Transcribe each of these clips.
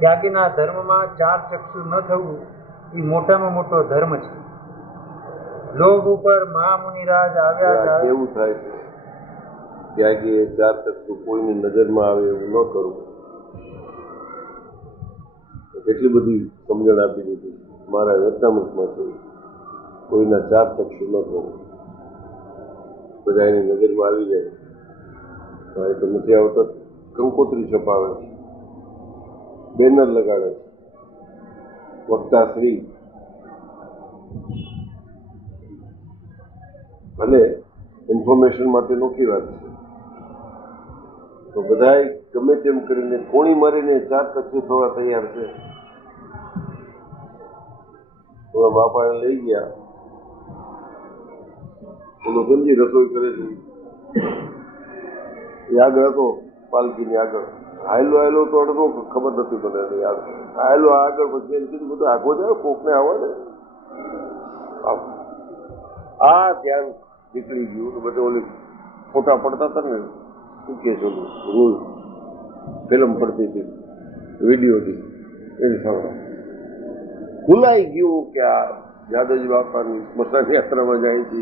ત્યાગીના ધર્મમાં ચાર ચક્ષુ ન થવું એ મોટામાં મોટો ધર્મ છે. લોભ ઉપર મહામુનિરાજ આવ્યા. કેવું થાય છે ત્યાગીએ ચાર ચક્ષુ કોઈની નજરમાં આવે એવું ન કરવું. કેટલી બધી સમજણ આપી દીધી મારા રત્નામૃતમાં છે. કોઈના ચાર ચક્ષુ ન થવું, બધા એની નજરમાં આવી જાય. એ તો નથી આવતા. કંકોત્રી છપાવે છે, બેનર લગાડે છે, વક્તાશ્રી ભલે ઇન્ફોર્મેશન માટે નોખી વાત છે, તો બધા ગમે તેમ કરીને કોણી મારીને ચાર ચક્ષુ થવા તૈયાર છે. બાપાને લઈ ગયા, એનો ગંજી રસોઈ કરે છે. એ આગળ હતો પાલકીની આગળ, હાયલો તો અડધો ખબર નથી મને હાયલો આગળ. પછી એમ કીધું બધું આગો જાય, કોકને આવે ને આ ધ્યાન નીકળી ગયું. બધું ઓલી ફોટા પડતા હતા ને, શું કે છે રૂલ ફિલ્મ પડતી હતી, વિડીયો હતી, એની સામે ભૂલાઈ ગયું કે આ યાદવજી બાપાની સ્મશાન યાત્રામાં જાય છે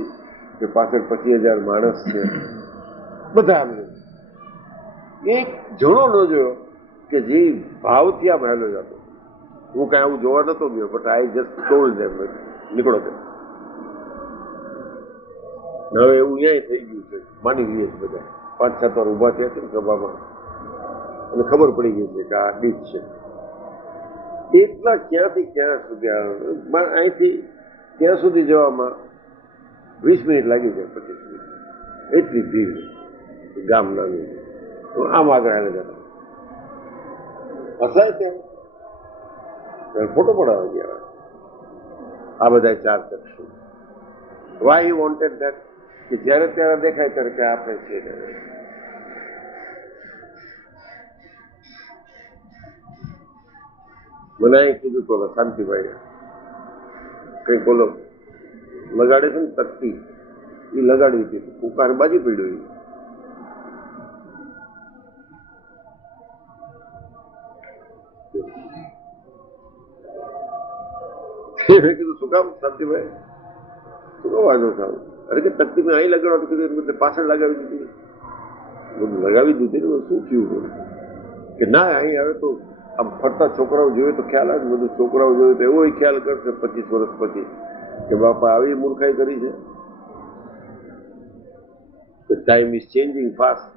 કે પાછળ 25,000 માણસ છે. બધા આમ એક જણો ન જોયો કે જે ભાવથી આ મહેલો જતો. હું કાંઈ આવું જોવા નતો ગયો, but I just told them નીકળો કે હવે એવું ન્યાય થઈ ગયું છે. માની લઈએ છે બધા 5-7 વાર ઊભા થયા છે ને સભામાં, અને ખબર પડી ગઈ છે કે આ દીપ છે. એટલા ક્યાંથી ક્યાં સુધી અહીંથી ત્યાં સુધી જવામાં 20 મિનિટ લાગી જાય, 25 મિનિટ. એટલી ભીડ ગામ નાની. આમ આગળ હાલે જતા હસાય ત્યાં ફોટો પડાવવા ગયા. આ બધા ચાર ચક્ષુ. વાય હી વોન્ટેડ ધેટ કે જ્યારે ત્યારે દેખાય ત્યારે કે આપણે છીએ. મને અહીં કીધું તો શાંતિભાઈ કંઈક બોલો લગાડે છે ને તકતી, એ લગાડવી હતી. કુકાર બાજુ પડ્યો. મેં કીધું શું કામ શાંતિભાઈ, શું કામ વાંધો થાવ? અરે કે તકતી મેં અહીં લગાડવા કીધું, પાછળ લગાવી દીધી. બધું લગાવી દીધી ને શું થયું કે ના અહીં આવે તો આમ ફરતા છોકરાઓ જોઈએ તો ખ્યાલ આવે. બધું છોકરાઓ જોઈએ તો એવો ખ્યાલ કરશે 25 વર્ષ પછી કે બાપા આવી મૂર્ખાઈ કરી છે. The time is changing fast.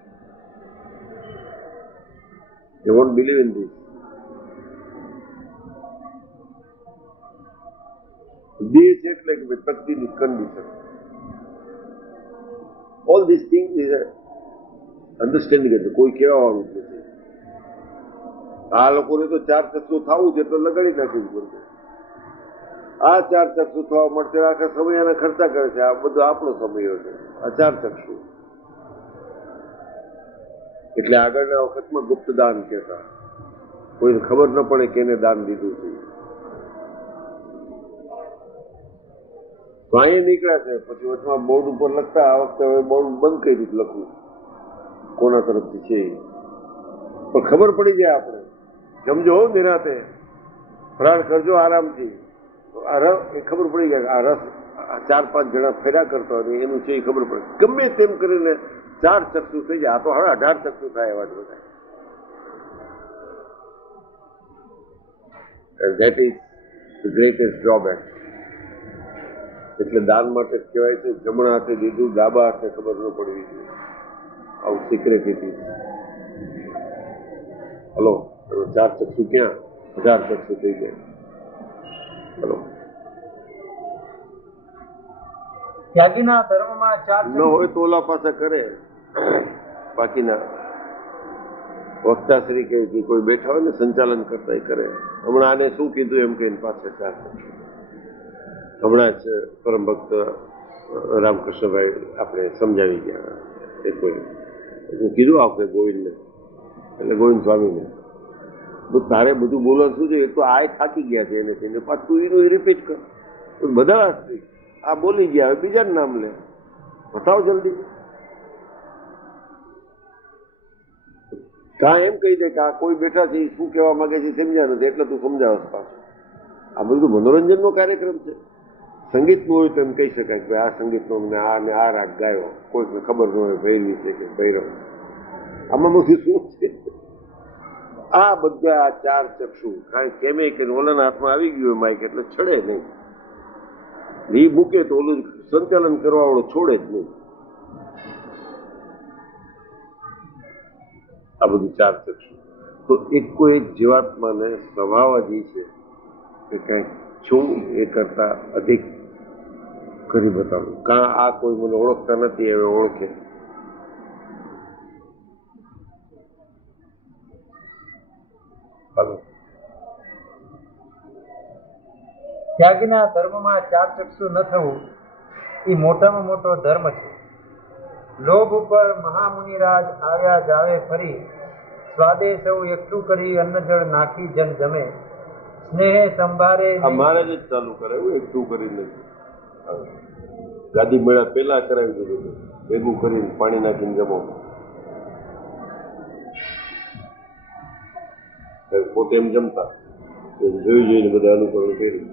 They won't believe in this. દેહ છે એટલે કે તકતીની condition. All this things is understanding. એટલે કોઈ કહેવાનું જ નથી. આ લોકોને તો ચાર ચક્ષુ થવું છે તો લગાડી નાખ્યું પડશે. આ ચાર ચક્ષુ થવા મળશે, આખા સમય ખર્ચા કરે છે. આ બધો આપણો સમય છે, આ ચાર ચક્ષુ. એટલે આગળના વખતમાં ગુપ્ત દાન કહેતા, કોઈને ખબર ન પડે કે એને દાન દીધું છે. તો અહીંયા નીકળ્યા છે. પછી વચમાં બોર્ડ ઉપર લખતા, આ વખતે હવે બોર્ડ બંધ કરી દીધું લખવું કોના તરફથી છે. પણ ખબર પડી જાય આપણે. સમજો નિરાતે ફરાળ કરજો આરામથી. આ રસ એ ખબર પડી જાય. આ રસ 4-5 જણા ફેર્યા કરતા હોય એનું છે એ ખબર પડે. ગમે તેમ કરીને 4 ચક્ષુ થઈ જાય. આ તો હવે 18 ચક્ષુ થાય એવા જ બધા. That is the greatest drawback. એટલે દાન માટે કહેવાય છે જમણા હાથે દીધું, ડાબા હાથે ખબર ન પડવી જોઈએ. આવું સિક્રેટ હતી. હલો, 4 ચક્ષુ ક્યાં 18 ચક્ષુ થઈ જાય. હલો, ત્યાગીના ધર્મમાં ચાર ન હોય તો ઓલા પાસે કરે. બાકીના વક્તાશ્રી કે કોઈ બેઠા હોય ને સંચાલન કરતા એ કરે. હમણાં આને શું કીધું એમ કહીને પાસે 4 ચક્ષુ. હમણાં જ પરમ ભક્ત રામકૃષ્ણભાઈ આપણે સમજાવી ગયા. એ કોઈ કીધું આપણે ગોવિંદને, એટલે ગોવિંદ સ્વામીને, તારે બધું બોલવાનું શું છે? એ તો આ થાકી ગયા છે એને થઈને. પાછું તું એનું રિપીટ કર. બધા આ બોલી ગયા, હવે બીજાનું નામ લે. બતાવો જલ્દી. કાં એમ કહી દે કે આ કોઈ બેઠા છે એ શું કહેવા માંગે છે એ સમજ્યા નથી એટલે તું સમજાવસ પાછું. આ બધું મનોરંજનનો કાર્યક્રમ છે. સંગીતનું હોય તો એમ કહી શકાય કે આ સંગીતનો મેં આ ને આ રાગ ગાયો, કોઈકને ખબર ન હોય ભૈરવી છે કે ભૈરવ. આમાં બધું શું છે? આ બધા આ ચાર ચક્ષુ કાંઈ કેમે કે ઓલાના હાથમાં આવી ગયું હોય માઇક એટલે છડે નહીં. એ મૂકે તો ઓલું સંચાલન કરવા વાળો છોડે જ નહીં. આ બધું ચાર ચક્ષુ તો એકો એક જીવાત્માને સ્વભાવ જ ઈ છે કે કંઈક છું એ કરતા અધિક કરી બતાવું. કાં આ કોઈ મને ઓળખતા નથી હવે ઓળખે. હાલો. ત્યાગના ધર્મમાં ચાર ચક્ષુ ન થવું એ મોટામાં મોટો ધર્મ છે. લોભ ઉપર મહામુનિરાજ આવ્યા જાવે ફરી, સ્વાદે સૌ એકઠું કરી અન્ન જળ નાખી જન જમે, સ્નેહે સંભારે આ મારે જ ચાલુ કરાવ્યું એકઠું કરીને ગાદી મેળા પેલા કરાવી દીધું હતું. ભેગું કરીને પાણી નાખીને જમો. પોતે એમ જમતા જોઈ જોઈને બધા અનુકરણ કર્યું.